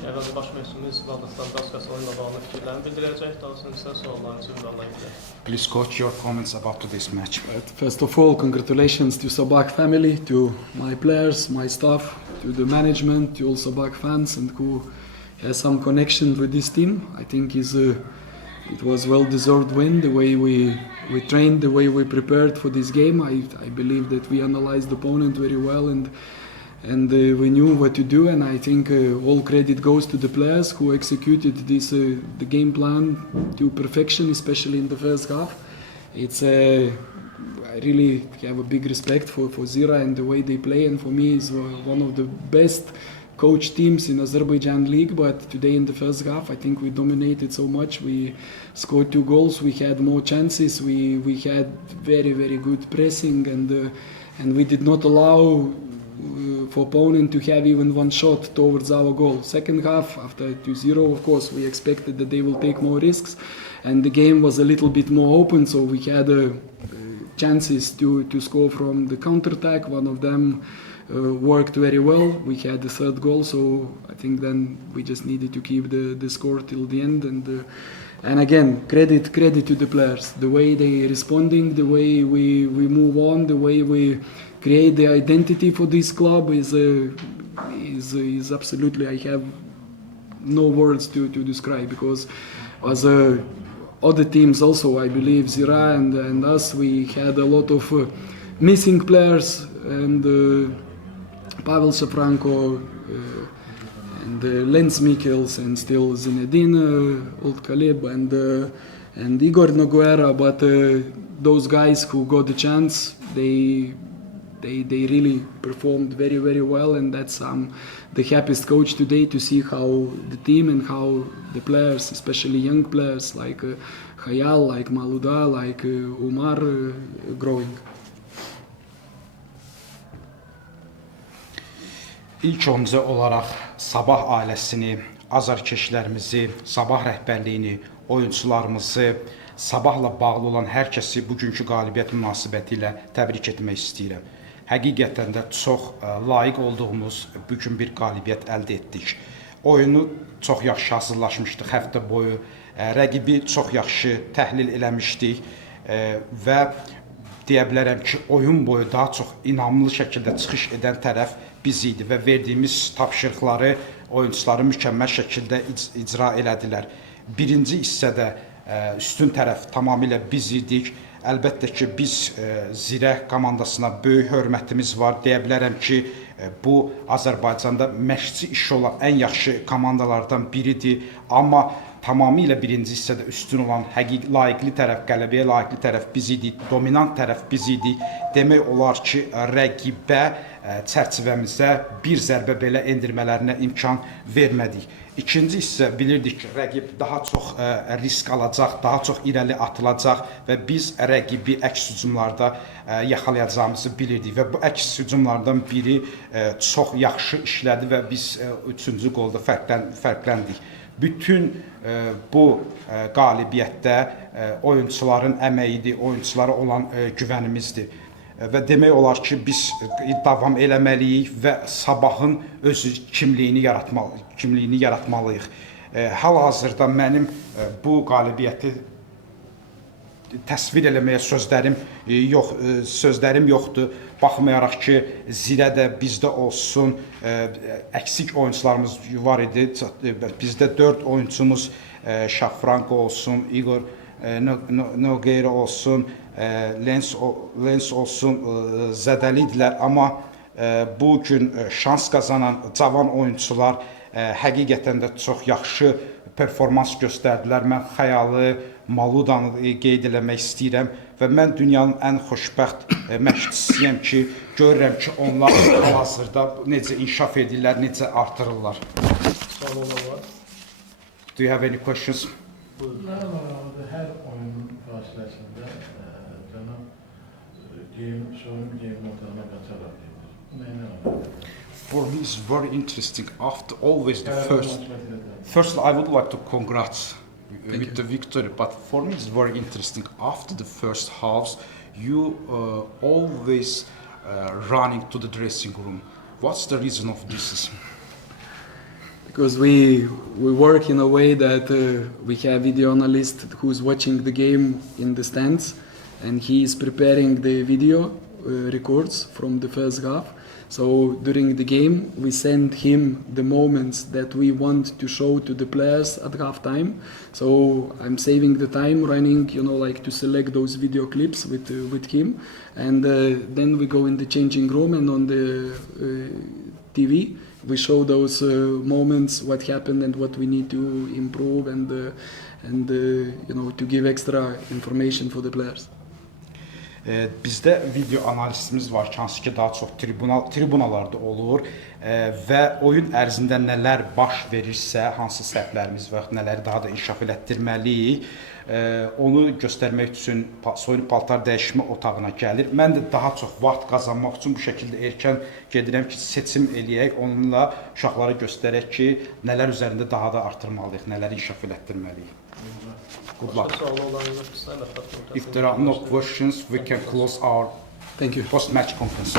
əvvəlcə baş məşqçimiz Valdistan Daskas oyunla bağlı fikirlərini bildirəcək, daha sonra isə sualların cavablarına gidilir. Please, coach, your comments about this match. First of all, congratulations to Sabah family, to my players, my staff, to the management, to all Sabah fans, and who has some connection with this team. I think it was well-deserved win. The way we trained, the way we prepared for this game. I believe that we analyzed the opponent very well and we knew what to do. And I think all credit goes to the players who executed this the game plan to perfection, especially in the first half. I really have a big respect for Zira and the way they play, and for me is one of the best coach teams in Azerbaijan league. But today in the first half I think we dominated so much. We scored 2 goals, we had more chances, we had very good pressing, and we did not allow for opponent to have even one shot towards our goal. Second half, after 2-0, of course we expected that they will take more risks, and the game was a little bit more open, so we had chances to score from the counter-attack. One of them worked very well. We had the 3rd goal, so I think then we just needed to keep the score till the end. And again, credit to the players. The way they responding, the way we move on, the way we create the identity for this club is absolutely, I have no words to describe, because as other teams also, I believe Zira and us, we had a lot of missing players, and Pavel Shafranko and Lens Mikkels, and still Zinedine Old Kalib and Igor Noguera, but those guys who got the chance, they really performed very well, and that's the happiest coach today, to see how the team and how the players, especially young players like Hayal, like Maluda, like Umar, growing. İlk öncə olaraq Sabah ailəsini, azarkeşlərimizi, Sabah rəhbərliyini, oyunçularımızı, Sabahla bağlı olan hər kəsi bugünkü qalibiyyət münasibəti ilə təbrik etmək istəyirəm. Həqiqətən də çox layiq olduğumuz bugün bir qalibiyyət əldə etdik. Oyunu çox yaxşı hazırlaşmışdıq həftə boyu, rəqibi çox yaxşı təhlil eləmişdik və deyə bilərəm ki, oyun boyu daha çox inamlı şəkildə çıxış edən tərəf biz idi və verdiyimiz tapşırıqları oyunçuları mükəmməl şəkildə icra elədilər. Birinci hissədə üstün tərəf tamamilə biz idik. Əlbəttə ki, biz Zirə komandasına böyük hörmətimiz var. Deyə bilərəm ki, bu Azərbaycanda məşqçi işi olan ən yaxşı komandalardan biridir. Amma tamamilə birinci hissədə üstün olan layiqli tərəf, qələbəyə layiqli tərəf biz idik, dominant tərəf biz idik. Demək olar ki, rəqibə çərçivəmizdə bir zərbə belə endirmələrinə imkan vermədik. İkinci hissə bilirdik ki, rəqib daha çox risk alacaq, daha çox irəli atılacaq və biz rəqibi əks hücumlarda yaxalayacağımızı bilirdik və bu əks hücumlardan biri çox yaxşı işlədi və biz 3-cü qolda fərqləndik. Bütün bu qalibiyyətdə oyunçuların əməyidir, oyunçulara olan güvənimizdir. Və demək olar ki, biz davam eləməliyik və Sabahın öz kimliyini yaratmalıyıq. Hal-hazırda mənim bu qalibiyyəti təsvir eləməyə sözlərim yoxdur. Baxmayaraq ki, Zirə də bizdə olsun, əksik oyuncularımız var idi. Bizdə 4 oyuncumuz, Shafranko olsun, Igor Nogueira olsun, Lens olsun, zədəliydilər. Amma bu gün şans qazanan cavan oyuncular həqiqətən də çox yaxşı performans göstərdilər. Mən Xəyalı, Maludanı qeyd eləmək istəyirəm və mən dünyanın ən xoşbəxt məşqçisiyəm ki, görürəm ki, onlar hal-hazırda necə inkişaf edirlər, necə artırırlar. Do you have any questions? Her oyun karşılaşında canım sorun game ortalama kaçarak gelir. For me, it's very interesting. After always the first, I would like to congratulate with the victory. But for me, it's very interesting. After the first halves, you always running to the dressing room. What's the reason of this? because we work in a way that we have video analyst who's watching the game in the stands, and he is preparing the video records from the first half. So during the game, we send him the moments that we want to show to the players at halftime. So I'm saving the time running, like to select those video clips with him, and then we go in the changing room, and on the TV we show those moments, what happened and what we need to improve, and to give extra information for the players. Bizdə video analizimiz var ki, hansı ki daha çox tribunalarda olur və oyun ərzində nələr baş verirsə, hansı səhvlərimiz və nələri daha da inkişaf elətdirməliyik, onu göstərmək üçün soyunma paltar dəyişmə otağına gəlir. Mən də daha çox vaxt qazanmaq üçün bu şəkildə erkən gedirəm ki, seçim eləyək, onunla uşaqlara göstərək ki, nələr üzərində daha da artırmalıyıq, nələri inkişaf elətdirməliyik. Good luck. If there are no questions, we can close our post-match conference.